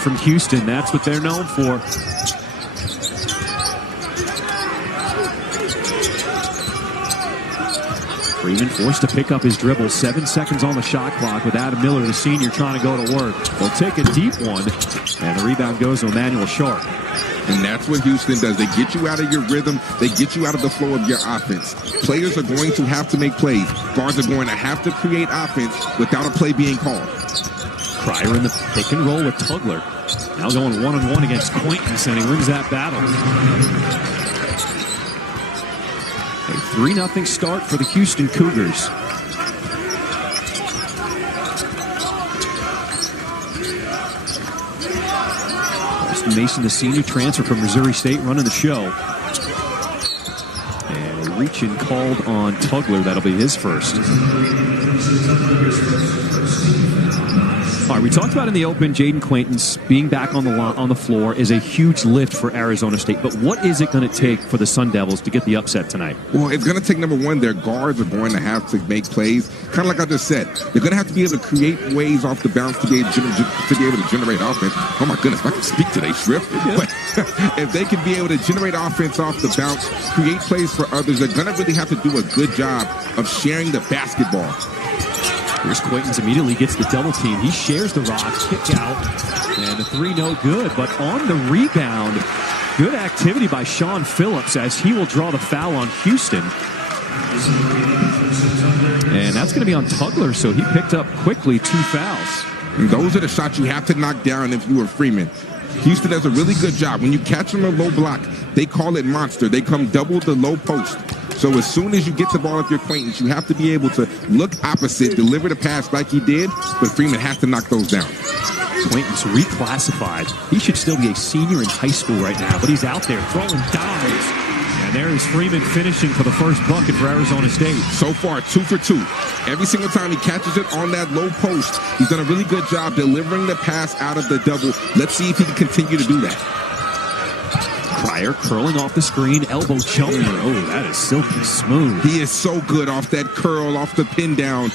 from Houston. That's what they're known for. Freeman forced to pick up his dribble. 7 seconds on the shot clock with Adam Miller, the senior, trying to go to work. They'll take a deep one, and the rebound goes to Emmanuel Sharp. And that's what Houston does. They get you out of your rhythm. They get you out of the flow of your offense. Players are going to have to make plays. Guards are going to have to create offense without a play being called. Cryer in the pick and roll with Tugler. Now going one-on-one against Quaintance, and he wins that battle. A 3-0 start for the Houston Cougars. Austin Mason, the senior, transfer from Missouri State, running the show. And a reach-in called on Tugler. That'll be his first. All right, we talked about in the open, Jaden Quaintance being back on the floor is a huge lift for Arizona State. But what is it going to take for the Sun Devils to get the upset tonight? Well, it's going to take, number one, their guards are going to have to make plays. Kind of like I just said, they're going to have to be able to create ways off the bounce to be able to generate offense. Oh, my goodness, if I can speak today, Shrift. But if they can be able to generate offense off the bounce, create plays for others, they're going to really have to do a good job of sharing the basketball. Here's Quaintance, immediately gets the double team. He shares the rock, kick out, and the three no good. But on the rebound, good activity by Sean Phillips as he will draw the foul on Houston. And that's going to be on Tugler, so he picked up quickly 2 fouls. And those are the shots you have to knock down if you are Freeman. Houston does a really good job. When you catch them a low block, they call it monster. They come double the low post. So as soon as you get the ball up your Quaintance, you have to be able to look opposite, deliver the pass like he did, but Freeman has to knock those down. Quaintance reclassified. He should still be a senior in high school right now, but he's out there throwing dimes. And there is Freeman finishing for the first bucket for Arizona State. So far, 2 for 2. Every single time he catches it on that low post, he's done a really good job delivering the pass out of the double. Let's see if he can continue to do that. Cryer curling off the screen, elbow jumper. Oh, that is silky smooth. He is so good off that curl, off the pin down.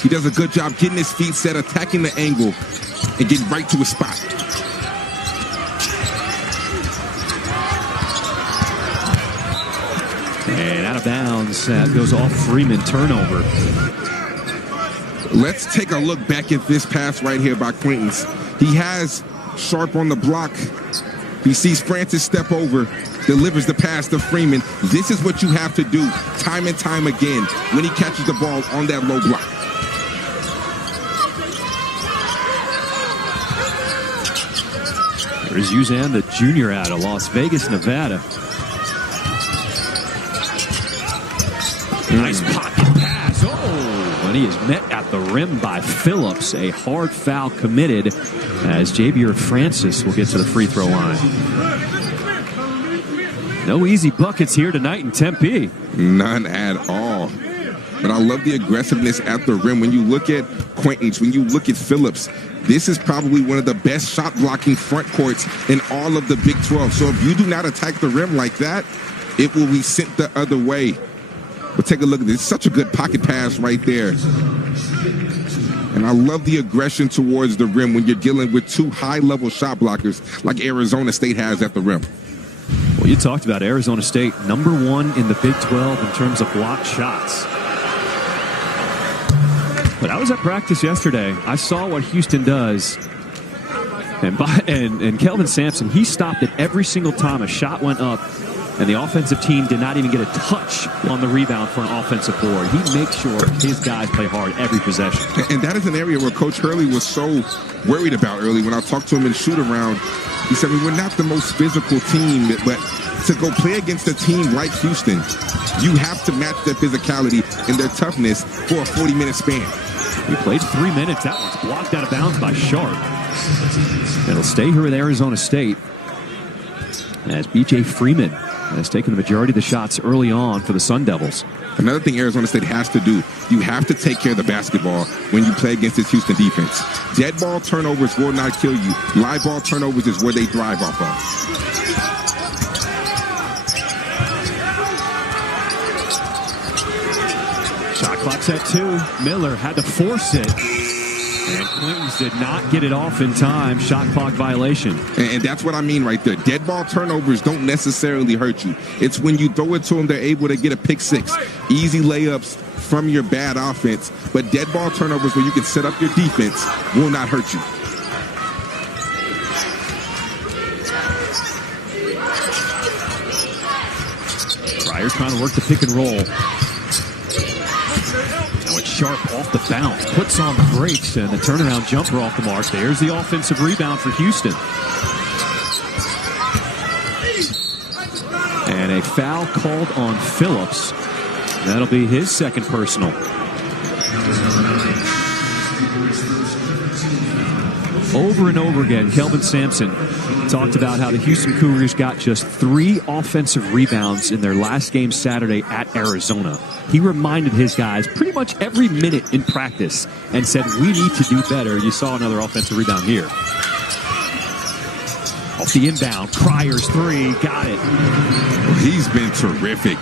He does a good job getting his feet set, attacking the angle, and getting right to his spot. And out of bounds, goes off Freeman, turnover. Let's take a look back at this pass right here by Quaintance. He has Sharp on the block. He sees Francis step over, delivers the pass to Freeman. This is what you have to do time and time again when he catches the ball on that low block. There's Uzan, the junior out of Las Vegas, Nevada. Nice pocket pass. Oh, and he is met at the rim by Phillips. A hard foul committed as Javier Francis will get to the free throw line. No easy buckets here tonight in Tempe. None at all. But I love the aggressiveness at the rim. When you look at Quaintance, when you look at Phillips, this is probably one of the best shot blocking front courts in all of the Big 12. So if you do not attack the rim like that, it will be sent the other way. But take a look at this. Such a good pocket pass right there. And I love the aggression towards the rim when you're dealing with 2 high-level shot blockers like Arizona State has at the rim. Well, you talked about Arizona State, #1 in the Big 12 in terms of blocked shots. But I was at practice yesterday. I saw what Houston does. And Kelvin Sampson, he stopped it every single time a shot went up. And the offensive team did not even get a touch on the rebound for an offensive board. He makes sure his guys play hard every possession. And that is an area where Coach Hurley was so worried about early. When I talked to him in shoot-around, he said, we're not the most physical team, but to go play against a team like Houston, you have to match their physicality and their toughness for a 40-minute span. He played 3 minutes. That one's blocked out of bounds by Sharp. It'll stay here with Arizona State as B.J. Freeman has taken the majority of the shots early on for the Sun Devils. Another thing Arizona State has to do, you have to take care of the basketball when you play against this Houston defense. Dead ball turnovers will not kill you. Live ball turnovers is where they thrive off of. Shot clock's at 2. Miller had to force it. And Quintons did not get it off in time. Shot clock violation. And that's what I mean right there. Dead ball turnovers don't necessarily hurt you. It's when you throw it to them, they're able to get a pick six. Easy layups from your bad offense. But dead ball turnovers where you can set up your defense will not hurt you. Pryor trying to work the pick and roll. Now it's Sharp off the bounce. Puts on the brakes and the turnaround jumper off the mark. There's the offensive rebound for Houston. And a foul called on Phillips. That'll be his second personal. Over and over again, Kelvin Sampson talked about how the Houston Cougars got just 3 offensive rebounds in their last game Saturday at Arizona. He reminded his guys pretty much every minute in practice and said, we need to do better. You saw another offensive rebound here. Off the inbound, Pryor's 3, got it. He's been terrific.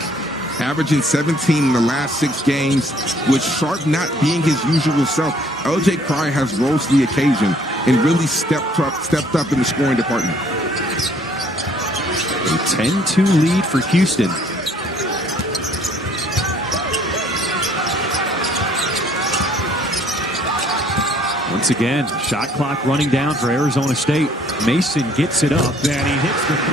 Averaging 17 in the last 6 games, with Sharp not being his usual self. LJ Pryor has rose to the occasion and really stepped up in the scoring department. A 10-2 lead for Houston. Once again, shot clock running down for Arizona State. Mason gets it up, and he hits the 3.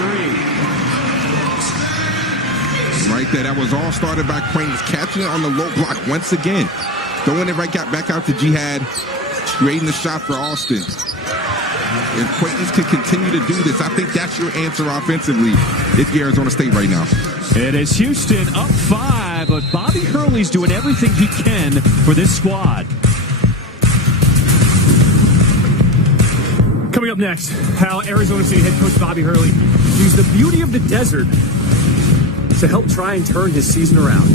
Right there, that was all started by Quaintons catching it on the low block once again. Throwing it back out to Jihad, creating the shot for Austin. If Quaintons can continue to do this, I think that's your answer offensively if you're Arizona State right now. It is Houston up 5, but Bobby Hurley's doing everything he can for this squad. Coming up next, how Arizona State head coach Bobby Hurley used the beauty of the desert to help try and turn his season around.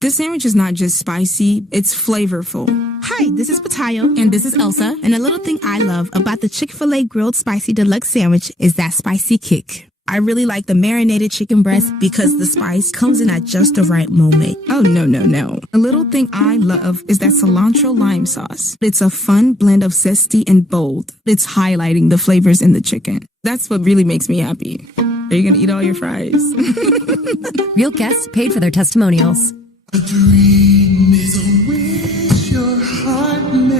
This sandwich is not just spicy, it's flavorful. Hi, this is Patayo. And this is Elsa. And a little thing I love about the Chick-fil-A Grilled Spicy Deluxe Sandwich is that spicy kick. I really like the marinated chicken breast because the spice comes in at just the right moment. Oh, no. A little thing I love is that cilantro lime sauce. It's a fun blend of zesty and bold. It's highlighting the flavors in the chicken. That's what really makes me happy. Are you going to eat all your fries? Real guests paid for their testimonials. A dream is a wish your heart makes.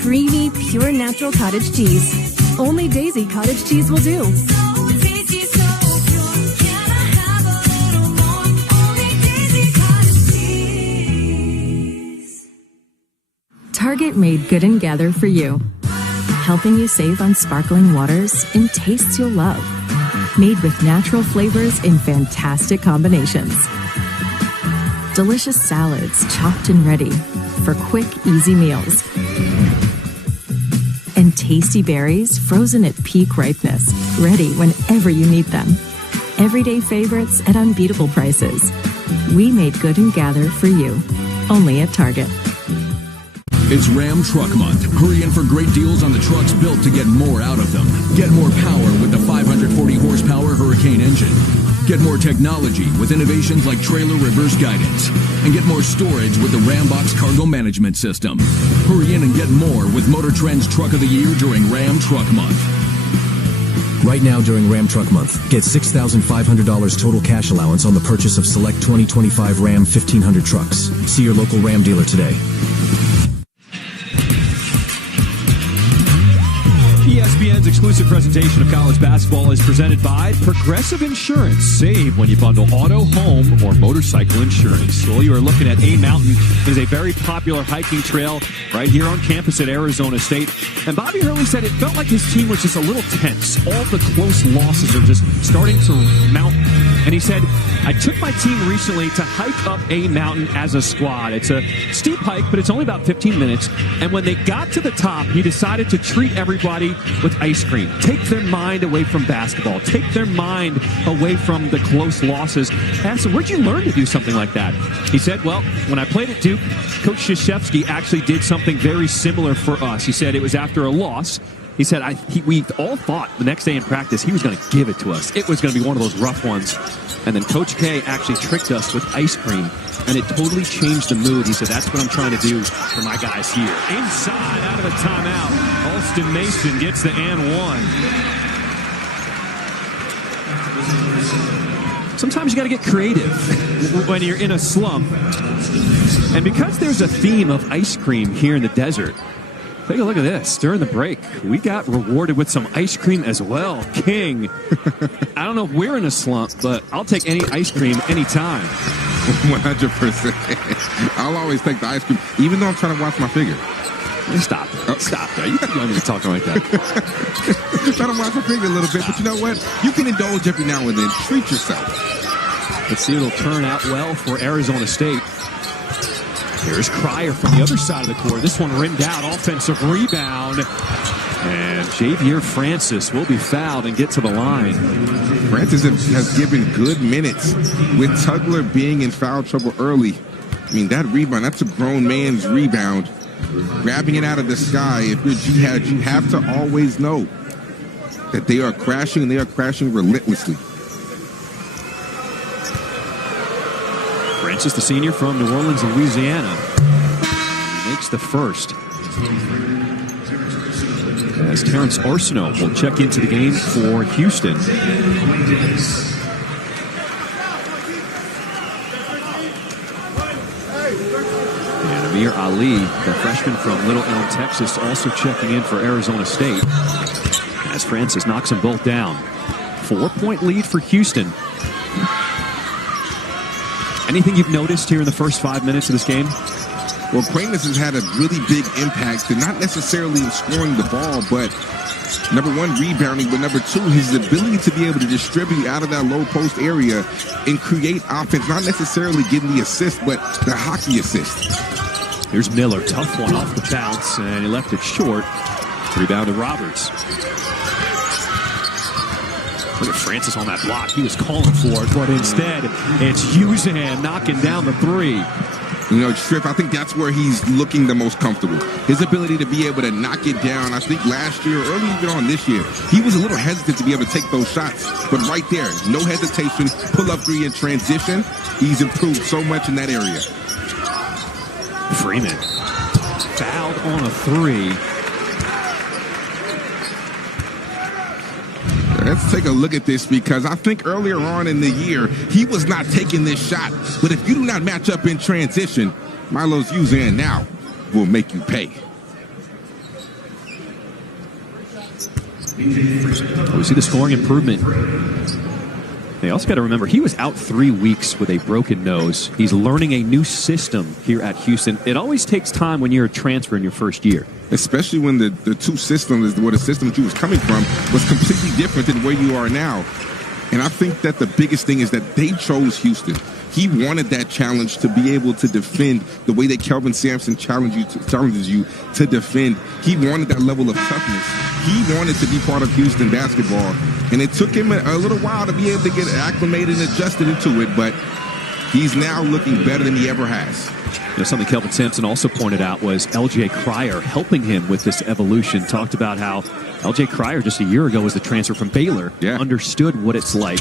Creamy, pure natural cottage cheese. Only Daisy cottage cheese will do. Target made Good and Gather for you, helping you save on sparkling waters and tastes you'll love. Made with natural flavors in fantastic combinations. Delicious salads chopped and ready for quick, easy meals. And tasty berries frozen at peak ripeness, ready whenever you need them. Everyday favorites at unbeatable prices. We made Good and Gather for you, only at Target. It's Ram Truck Month. Hurry in for great deals on the trucks built to get more out of them. Get more power with the 540 horsepower Hurricane engine. Get more technology with innovations like trailer reverse guidance. And get more storage with the Rambox cargo management system. Hurry in and get more with Motor Trend's Truck of the Year during Ram Truck Month. Right now during Ram Truck Month, get $6,500 total cash allowance on the purchase of select 2025 Ram 1500 trucks. See your local Ram dealer today. ESPN's exclusive presentation of college basketball is presented by Progressive Insurance. Save when you bundle auto, home, or motorcycle insurance. Well, you are looking at A Mountain. It is a very popular hiking trail right here on campus at Arizona State. And Bobby Hurley said it felt like his team was just a little tense. All the close losses are just starting to mount. And he said, I took my team recently to hike up A Mountain as a squad. It's a steep hike, but it's only about 15 minutes. And when they got to the top, he decided to treat everybody with ice cream. Take their mind away from basketball. Take their mind away from the close losses. I asked him, where'd you learn to do something like that? He said, well, when I played at Duke, Coach Krzyzewski actually did something very similar for us. He said it was after a loss. He said, we all thought the next day in practice he was going to give it to us. It was going to be one of those rough ones. And then Coach K actually tricked us with ice cream, and it totally changed the mood. He said, that's what I'm trying to do for my guys here. Inside, out of a timeout, Alston Mason gets the and one. Sometimes you got to get creative when you're in a slump. And because there's a theme of ice cream here in the desert, take a look at this. During the break, we got rewarded with some ice cream as well. King. I don't know if we're in a slump, but I'll take any ice cream anytime. 100%. I'll always take the ice cream, even though I'm trying to watch my figure. Stop. Stop there. You keep going to talking like that. Trying to watch my figure a little bit, but you know what? You can indulge every now and then. Treat yourself. Let's see if it'll turn out well for Arizona State. Here's Cryer from the other side of the court. This one rimmed out. Offensive rebound. And Javier Francis will be fouled and get to the line. Francis has given good minutes with Tugler being in foul trouble early. I mean, that rebound, that's a grown man's rebound. Grabbing it out of the sky. If you're Jihad, you have to always know that they are crashing, and they are crashing relentlessly. Francis, the senior from New Orleans, Louisiana, he makes the first. As Terrence Arsenault will check into the game for Houston. And Amir Ali, the freshman from Little Elm, Texas, also checking in for Arizona State. As Francis knocks them both down. 4-point lead for Houston. Anything you've noticed here in the first 5 minutes of this game? Well, Quaintance has had a really big impact, and not necessarily in scoring the ball, but number one, rebounding, but number two, his ability to be able to distribute out of that low post area and create offense, not necessarily getting the assist, but the hockey assist. Here's Miller, tough one off the bounce, and he left it short. Rebound to Roberts. Look at Francis on that block. He was calling for it, but instead, it's Huzan knocking down the three. You know, Tripp, I think that's where he's looking the most comfortable. His ability to be able to knock it down. I think last year, early even on this year, he was a little hesitant to be able to take those shots. But right there, no hesitation, pull up three in transition. He's improved so much in that area. Freeman fouled on a three. Let's take a look at this, because I think earlier on in the year, he was not taking this shot. But if you do not match up in transition, Milo's using now will make you pay. We see the scoring improvement. They also got to remember, he was out 3 weeks with a broken nose. He's learning a new system here at Houston. It always takes time when you're a transfer in your first year. Especially when the two systems, where the system that you was coming from was completely different than where you are now. And I think that the biggest thing is that they chose Houston. He wanted that challenge to be able to defend the way that Kelvin Sampson challenges you to defend. He wanted that level of toughness. He wanted to be part of Houston basketball. And it took him a little while to be able to get acclimated and adjusted into it, but he's now looking better than he ever has. You know, something Kelvin Sampson also pointed out was L.J. Cryer helping him with this evolution. Talked about how L.J. Cryer just a year ago was the transfer from Baylor. Understood what it's like.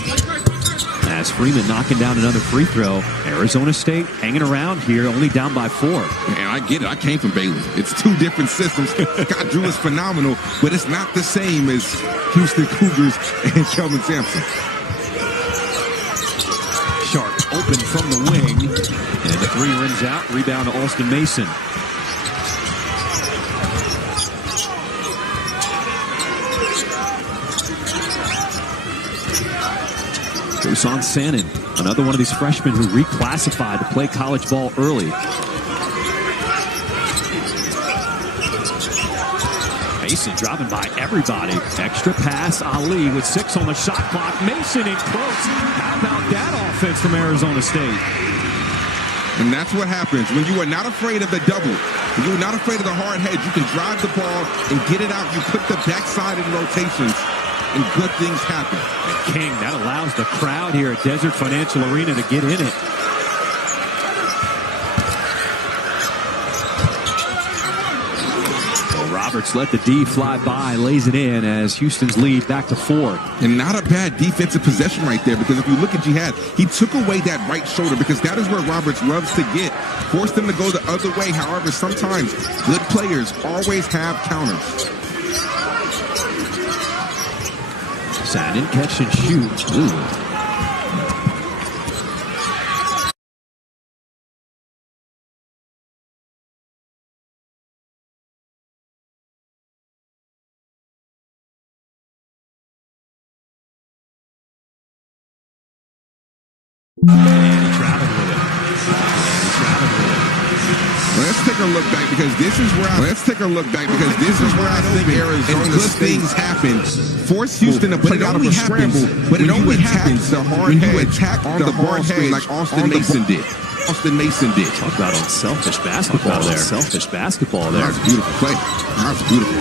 As Freeman knocking down another free throw. Arizona State hanging around here, only down by 4. And I get it. I came from Baylor. It's two different systems. Scott Drew is phenomenal, but it's not the same as Houston Cougars and Kelvin Sampson. Sharp open from the wing. And the three rims out. Rebound to Alston Mason. Dusan Sannon, another one of these freshmen who reclassified to play college ball early. Mason driving by everybody. Extra pass, Ali with 6 on the shot clock. Mason in close. How about that offense from Arizona State? And that's what happens when you are not afraid of the double. When you are not afraid of the hard head, you can drive the ball and get it out. You put the backside in rotations, and good things happen. And King, that allows the crowd here at Desert Financial Arena to get in it. Roberts let the D fly by, lays it in as Houston's lead back to 4. And not a bad defensive possession right there, because if you look at Jihad, he took away that right shoulder, because that is where Roberts loves to get. Forced them to go the other way. However, sometimes good players always have counters. Sannon catch and shoot. Ooh. And he traveled with it. Let's take a look back, because this is where I think Arizona things happen. Force Houston to play out of a scramble, but it only happens when you attack on the hard screen like Austin Mason did. Talk about unselfish basketball there. That's a beautiful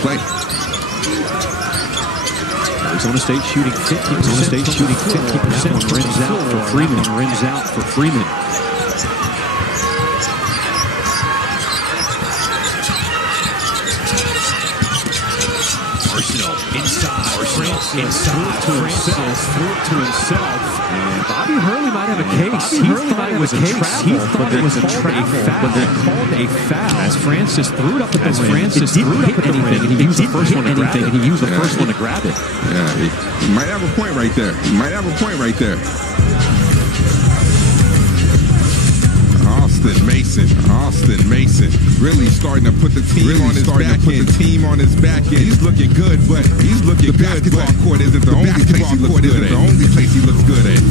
play. Arizona State shooting 50%. Rims out for Freeman. Arsenal inside. Threw it to himself. And Bobby Hurley might have a case. He thought it was a travel, but they called a foul. As Francis threw it up at the rim. It didn't hit anything, and he used the first one to grab it. Yeah, he might have a point right there. Austin Mason really starting to put the team on his back end. He's looking good, but the basketball court isn't the only place he looks good at.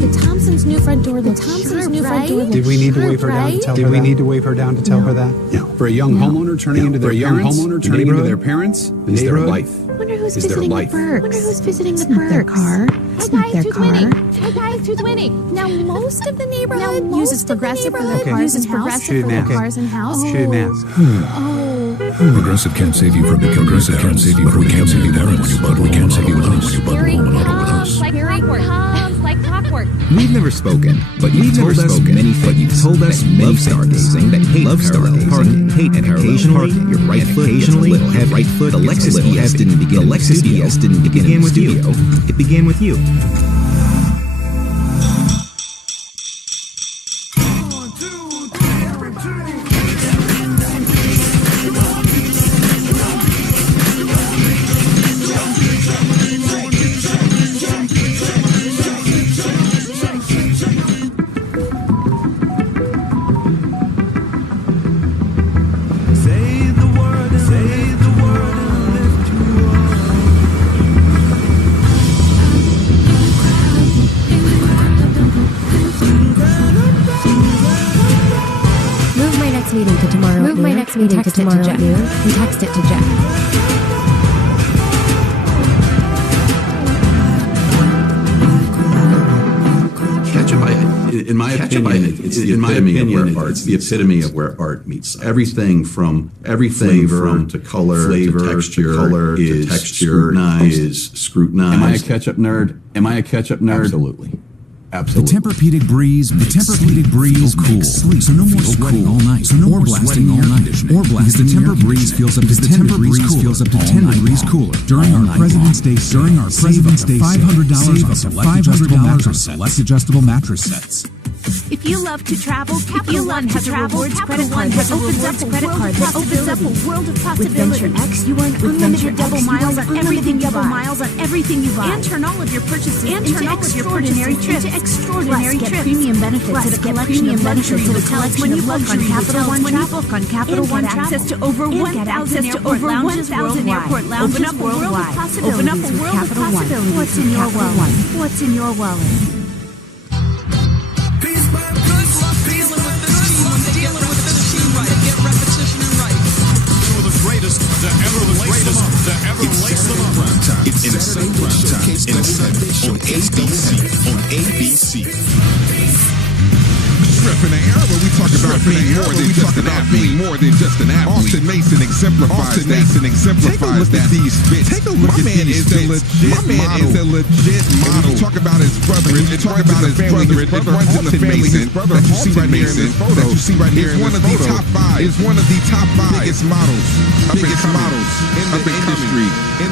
The Thompson's new front door. Did we need to wave her down to tell her that? Did we need to wave her down to tell her that? No. For a young homeowner turning into their parents, is their life. I wonder who's visiting the Burks. It's not their car. It's not their car. Hey guys, who's winning? Now most of the neighborhood uses Progressive for their cars and house. Shoot an ass. Progressive can't save you from becoming Progressive can't save you from becoming parents, but we can save you with us. Here comes like clockwork. We've never spoken, but you've told us many things. Love stargazing, that hate parking, hate and occasionally your right foot gets a little heavy. Right foot. Alexis ES didn't begin with you. It began with you. Meeting to tomorrow at noon and text it to Jeff. In my opinion, it's the epitome of where art meets. Everything from flavor to color, to texture, is scrutinized. Am I a ketchup nerd? Absolutely. The Tempur-Pedic Breeze feels cool. Sleep, so no more sweating all night. So no more blasting air conditioning. Because the Tempur Breeze feels up to 10 degrees cooler during our President's Day sale. $500 off select adjustable mattress sets. If you love to travel, Capital One has a rewards credit card that opens up a world of possibilities. With Venture X, you earn unlimited double miles on everything you buy. And turn all of your purchases into extraordinary trips. Get premium benefits at a collection of luxury hotels when you book on Capital One Travel. Get access to over 1,000 airport lounges worldwide. Open up a world of possibilities with Capital One. What's in your wallet? What's in your wallet? It's in Sunday Showcase in on ABC. Rep in the era where we talk about being more than just an athlete. Austin Mason exemplifies that. Take a look at these fits. Take a look at these fits. My man is a legit model. You talk about his brother. You talk about his family. It runs in the family. His brother, that you see right here in this photo, is one of the top five. Is one of the top five biggest models in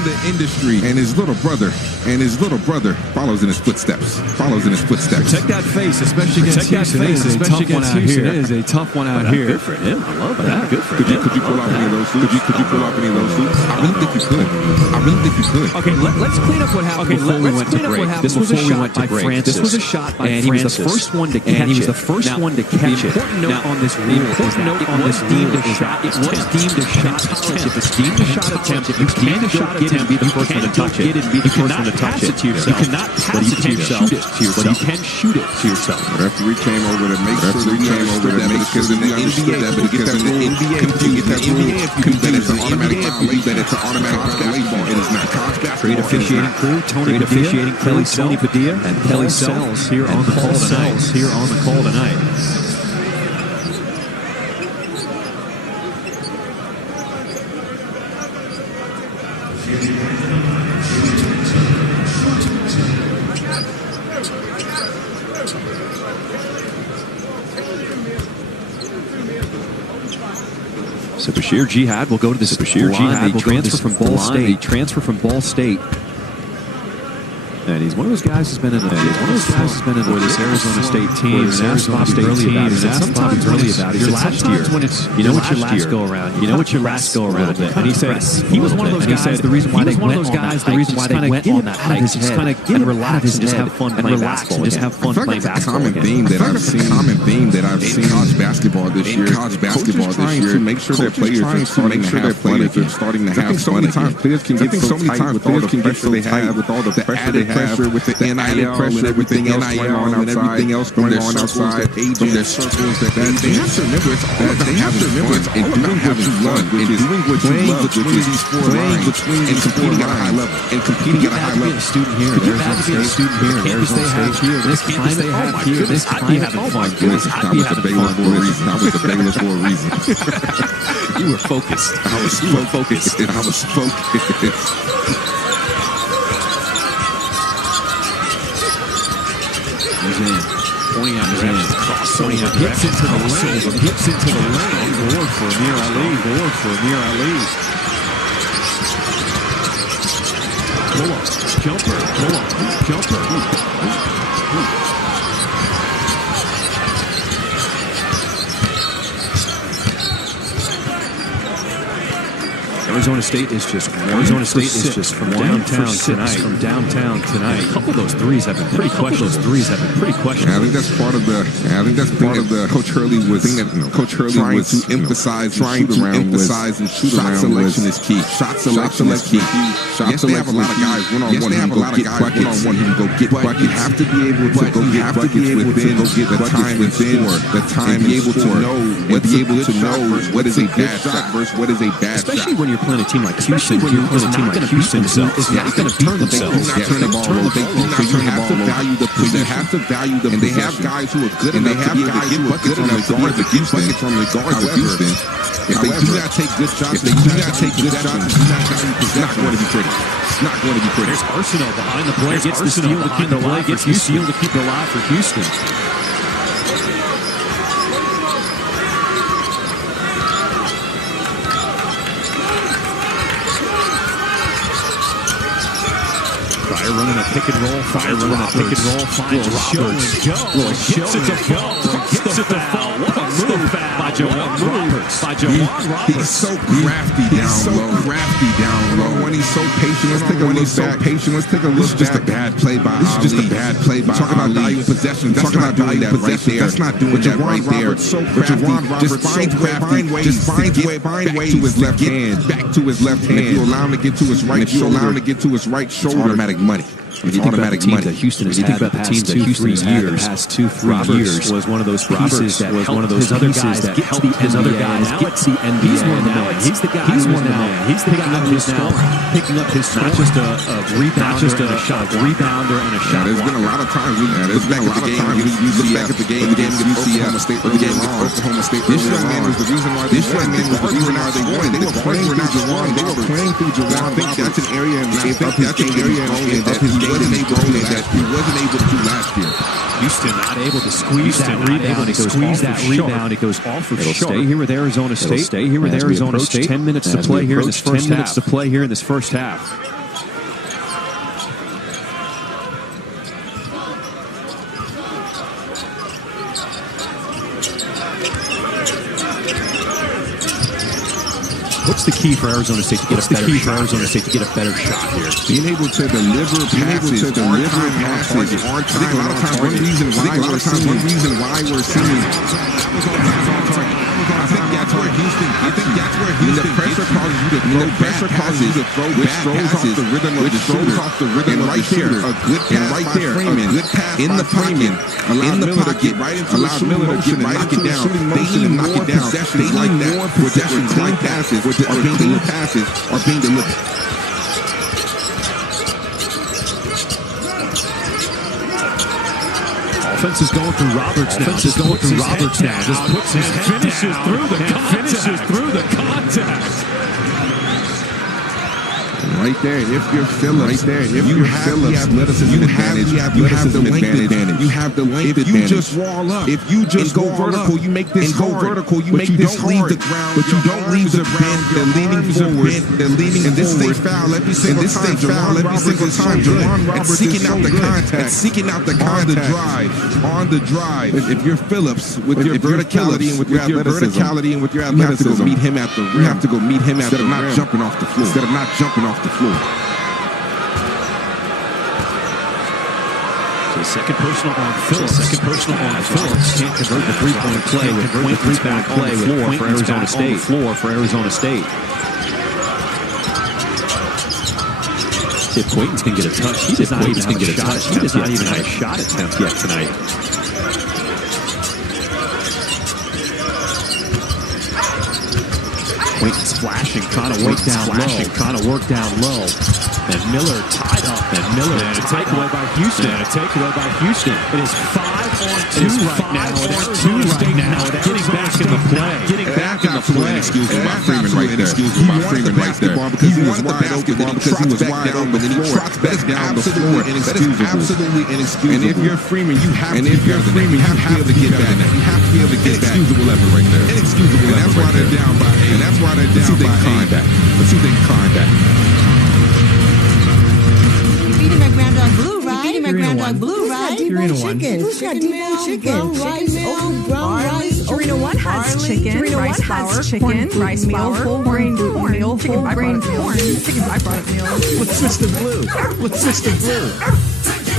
the industry. And his little brother follows in his footsteps. Protect that face, especially against Houston. Tough one out here. It is a tough one out here. Good for him. I love that. Good for him. Could you pull off any of those suits? Could you pull off any of those suits? I really think you could. Okay, let's clean up what happened before we went to break. This was a shot by Francis. This was a shot by Francis. And he was the first one to catch it. The important note on this rule is that it was deemed a shot. It was deemed a shot attempt. If it's deemed a shot attempt, you can't get it and be the first one to touch it. You cannot pass it to yourself. You cannot pass it to yourself. But you can shoot it to yourself. The referee came over to make sure that we understood that, because in the NBA, if you get that rule, that it's an automatic violation. It is not. Great officiating crew, Tony Padilla, and Kelly Sells here on the call tonight. So Bashir Jihad will go to this. Bashir Jihad will transfer from Ball State. He transfer from Ball State. And he's one of those guys who's been in for this Arizona State team. And asked Bobby early about it. Sometimes early about it. Your last year, when it's your last go around. You know what your last go around. And he said he was one of those guys. The reason why they went on that hike is just kind of get and relax and just have fun playing basketball. Just have fun playing basketball. Common theme that I've seen in college basketball this year. To make sure their players are starting to have fun. I think so many times players can get so tight with all the pressure they have, with all the pressure they have, with the NIL and everything else going on outside, from their circles that they have to remember it's all about having fun and doing what you love, which is playing between these four lines and competing at a high level. You have to be a student here at Arizona State. This climate they have here, this climate, oh my goodness, I was the Baylor for a reason. You were focused. I was focused. Pointing out the hand, pointing out hips into the lane. Board for Amir Ali. Pull up, jumper. Arizona State is just from downtown tonight. A couple of those threes have been pretty questionable. I think that's part of the Coach Hurley was trying to emphasize and shoot around. Shot selection is key. Yes, they have a lot of guys one-on-one who can go get buckets. You have to be able to go get buckets within the time and be able to know what is a bad shot versus what is a bad shot. Especially when you're playing a team like Houston, is not going to beat themselves. Not going to turn the ball over. You have to value the and they have guys who are good enough to be able to get buckets from the guards against Houston. If they do not take good shots, it's not going to be pretty. There's Arsenal behind the play. Gets the steal to keep it alive. Gets the steal to keep it alive for Houston. Fire running a pick and roll. Fire running a pick and roll. Finds Roberts. Gets it to fall. Gets it to fall. What a move by Jawan Roberts. He's so crafty down low. When he's so patient, let's take a look back. Let's take a look back. This is just a bad play by Ali. This is just a bad play by Ali. Talking about valuable possession. That's not doing that right there. That's not doing that right there. So crafty. Just finds ways to his left hand. Back to his left hand. If you allow him to get to his right shoulder. Allow him to get to his right shoulder. Automatic money. When you think about the teams that Houston has had the past 2-3 years, Roberts was one of those pieces that helped his other guys get to the his other guys get to the NBA. He's one of the men. He's the guy. He's one of the men. He's the guy who's now picking up his not just a rebounder and a shot, rebounder and a shot. There's been a lot of times we look back at the game. You look back at the game against Oklahoma State. The game against Oklahoma State. This young man was the reason why they won. They were playing through Jawan. They were playing through Jawan. I think that's an area in his that he wasn't able to do last year. Houston not able to squeeze that rebound. It goes off for short. Stay here with Arizona State. Stay here with Arizona State. 10 minutes to play here in this first half. 10 minutes to play here in this first half. What's the key for Arizona State to get a better shot here? Being able to deliver passes on time. I think a lot of times one reason why we're seeing I think that's where Houston. The pressure causes you to throw passes, which throws off the rhythm of the shooter. And right there, a good pass in the pocket, allowed Miller to get right into the shooting motion and knock it down. They need more possessions like that, where clean passes, are being delivered. Offense is going through Roberts now. Just puts his head finishes through the contact. Right there, if you're Phillips, you have the athleticism advantage. You have the length advantage. You have the length advantage. If you just wall up, if you just go vertical, you make this hard. You make this hard. But you don't leave the ground. They're leaning forward. And this is a foul every single time. Jawan Roberts seeking out the contact. On the drive. If you're Phillips, with your verticality and with your athleticism, you have to go meet him at the rim. You have to go meet him at the rim. Instead of not jumping off the floor. So second personal on Phillips. Can't convert the three-point play with Quentin's back on the floor for Arizona State. If Quentin's can get a touch, he does not even have a shot attempt yet tonight. Quentin's flashing, trying to work down low. And Miller tied up. And a takeaway by Houston. It is 5-on-2 right now. Getting back in the play. Excuse me, by Freeman right there. Because he was wide open. Because he was wide open. And he trots back down the floor. That is absolutely inexcusable. And if you're Freeman, you have to be able to get back. You have to be able to get back. Inexcusable effort right there. And that's why they're down by 8. And that's why they're down by 8. Let's see if they can climb back. Feeding my Grand Dog Blue, right? Feeding my Grand Dog Blue, right? Chicken. Who's got Debo chicken? Brown rice. Arena 1 has chicken. Arena 1 has chicken. Rice flour, whole grain corn, chicken byproduct corn, chicken byproduct meal. With System Blue.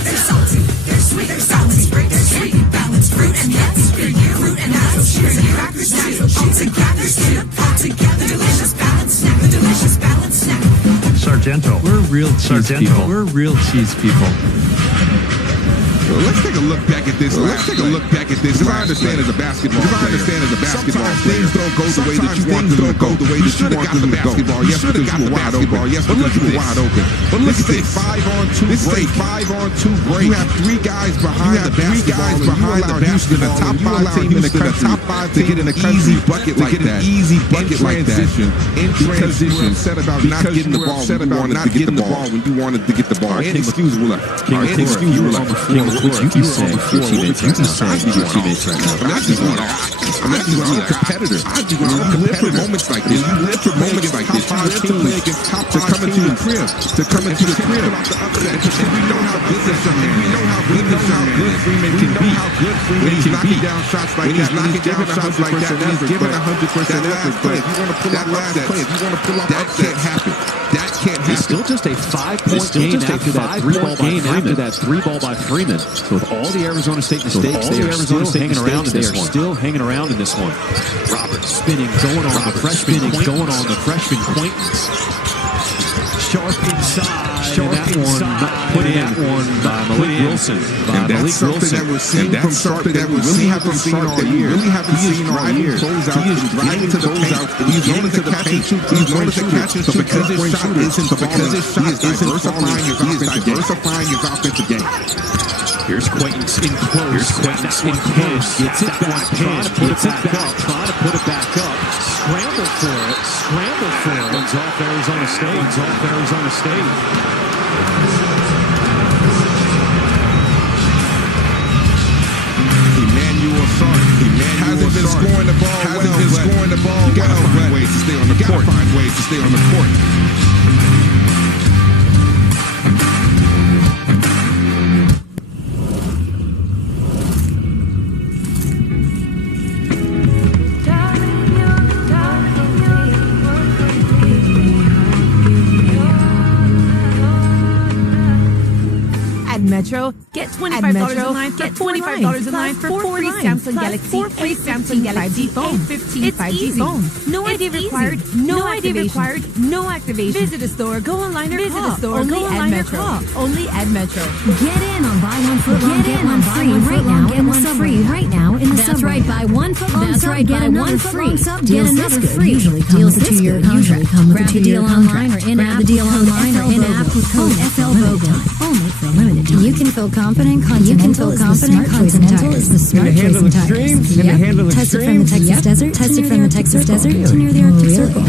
They're salty, they're sweet, they're salty, they're sweet, balanced fruit and nuts, fruit and nuts, sugar and crackers, all together, delicious balanced snack. Sargento. We're real cheese people. So let's take a look back at this. Because I understand as a basketball player. Sometimes things don't go the way that you want them to go. You should have got the basketball. Yes, because you were wide open. But look at this. 5-on-2 break. You have 3 guys behind the basketball. Houston, the top 5 team in the country, to get an easy bucket like that. In transition. Upset about not getting the ball when you wanted to get the ball. Inexcusable effort. What you can say to your teammates right now. I'm a competitor. You live for moments like this. To come into the crib. Freeman can be. When he's knocking down shots like that, when he's giving 100% effort, but if you want to pull off that can't happen. That can't happen. It's still just a 5-point game after that 3-ball by Freeman. So with all the Arizona State mistakes, they are still hanging around in this one. Still hanging around in this one. Roberts spinning, going on the freshman Quaintance. Sharp inside. That one put in by Malik Wilson. And that's something that we're seeing from Sharp that we really haven't seen all year. He is driving to the paint. He's known as a catch and shoot. Because his shot isn't diversifying his offensive game. Here's Quaintance in close. Gets it back. Trying to put it back up. Scramble for it. Runs off Arizona State. Emmanuel Sark hasn't been scoring the ball. You gotta find ways to stay on the court. Metro, get $25 in line for $25 in line for 4 free Samsung Galaxy A15 5G phone. No ID required, no activation. Visit a store, go online or call. Only at Metro. Get in on buy one foot long, get one free right now in the subway. That's right, buy one foot long sub, get another free. Get another free. Usually come with a 2-year contract. Grab the deal online or in-app with code FLVOGA. Only for a limited time. You can feel confident. Continental is the smart choice in tires. The smart choice in tires. Tested from the Texas desert. Tested from the Texas desert to near the Arctic Circle.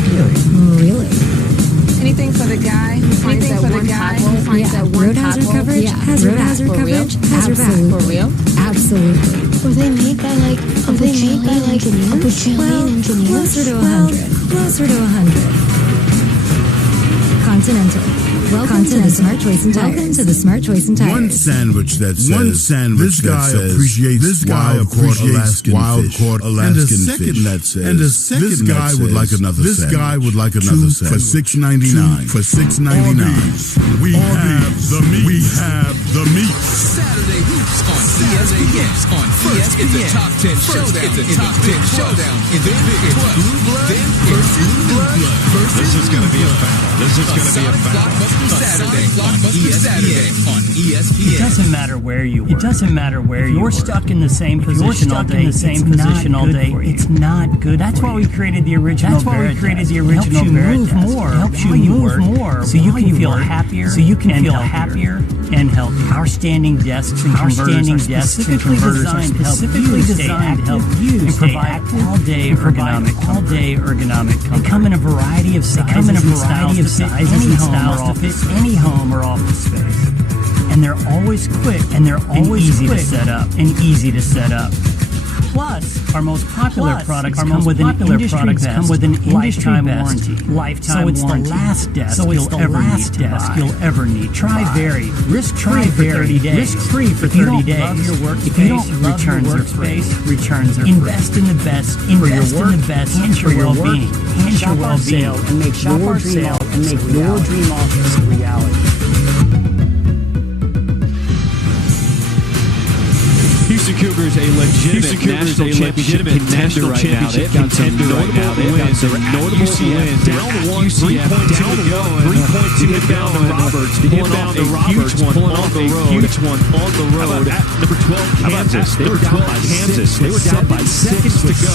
Really? Anything for the guy who finds that one pothole? Road hazard coverage has your back. For real? Absolutely. Were they made by like a bajillion engineers? Closer to 100. Continental. Welcome to the smart choice in tires. One sandwich that says this guy appreciates wild caught Alaskan fish. And a second this guy would like another sandwich. This guy would like another sandwich. For $6.99. We have the meat. Saturday hoops on ESPN. First, it's a top 10 showdown. Then it's Blue Blood versus This is going to be a battle. Saturday on ESPN. It doesn't matter where you work. You're stuck in the same position all day. It's not good. That's why we created the original. Helps you move more. So you can feel happier. And healthier. Our standing desks and converters are specifically designed to help you stay active all day ergonomic comfort. They come in a variety of sizes and styles to fit any home or office space. And they're always quick and easy to set up. Plus, our most popular products come with an lifetime warranty. So it's the last desk you'll ever need. Try Very. Risk-free for 30 days. Risk-free for 30 days. Love your workspace, returns are free. Invest in the best for your well-being and your well-being. And make your dream office a reality. Houston Cougars a legitimate national championship contender right now. They've got some notable wins. Down 1, 3 points down to go. 3 points to inbound to Roberts. Pulling off a huge one on the road. Number 12, Kansas. They were down by 6 to go.